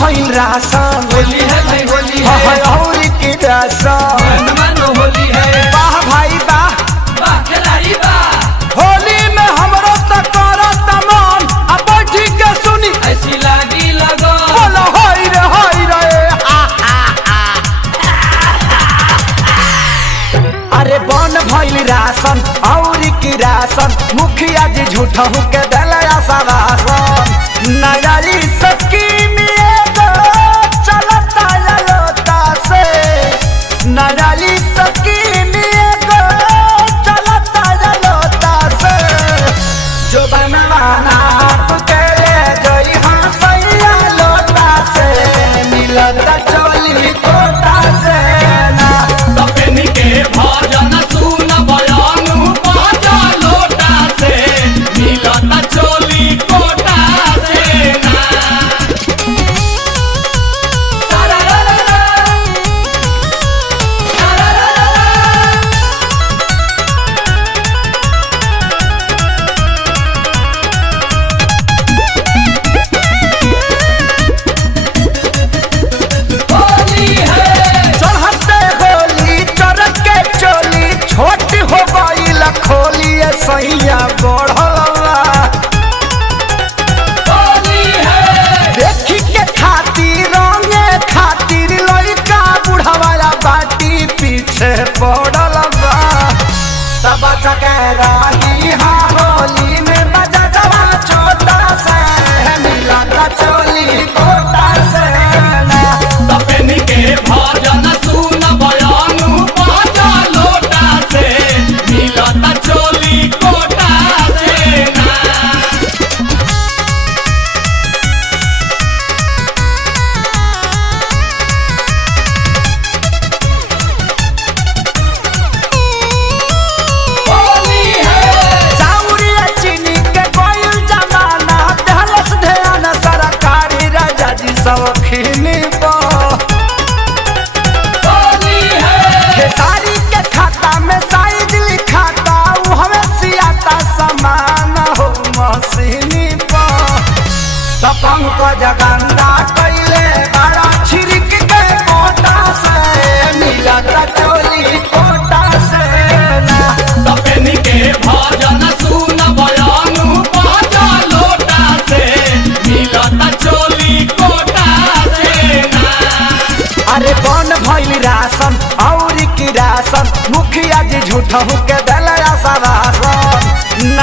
भइल राशन होली है भाई होली है और की राशन मानो होली है वाह भाई वाह वाह खिलाड़ी वाह होली में हमरो तो करत मन अब बैठी के सुनी ऐसी लागी लगो बोलो होई रे अरे बन भइल राशन और की राशन मुखिया जी झूठा के दलया सवासन नयारी सकीम चलता ललोता से नयारी सकीम चलता ललोता से जो बनवाना के जोई हाँ सैया लोटा से मिलता चोली कोटा से ना तपेनी के भजन सुन बयानु बाजा लोटा से मिलता चोली कोटा से ना होली है चढ़ते होली चरक के चोली छोट हो गईल खोली सैया बढ़लवा होली है देखी के खातिर रंगे खातिर लड़का बुढ़ावाला बाटी पीछे पड़लवा तब चके रानी हाँ होली में बजा जवा छोटा से मिलता चोली कोटा से ना तपेनी के भजन सुन बयानु बाजा लोटा से मिलता चोली कोटा से ना होली है चाउरिया चीनी के कोयल जमाना दहलस ध्यान सरकारी राजा जी सब खिनी होली है खेसारी के खाता में साइज लिखाता उ हमें सियाता समान हो मशीनी तपंग को जगंदा कैले बड़ा छिड़क के कोटा से मिलता चोली कोटा से ना तपेनी के भजन सुन बयानु बाजा लोटा से मिलता चोली कोटा से ना अरे कौन भइल राशन और की राशन मुखिया जी झूठा के दलया सवासन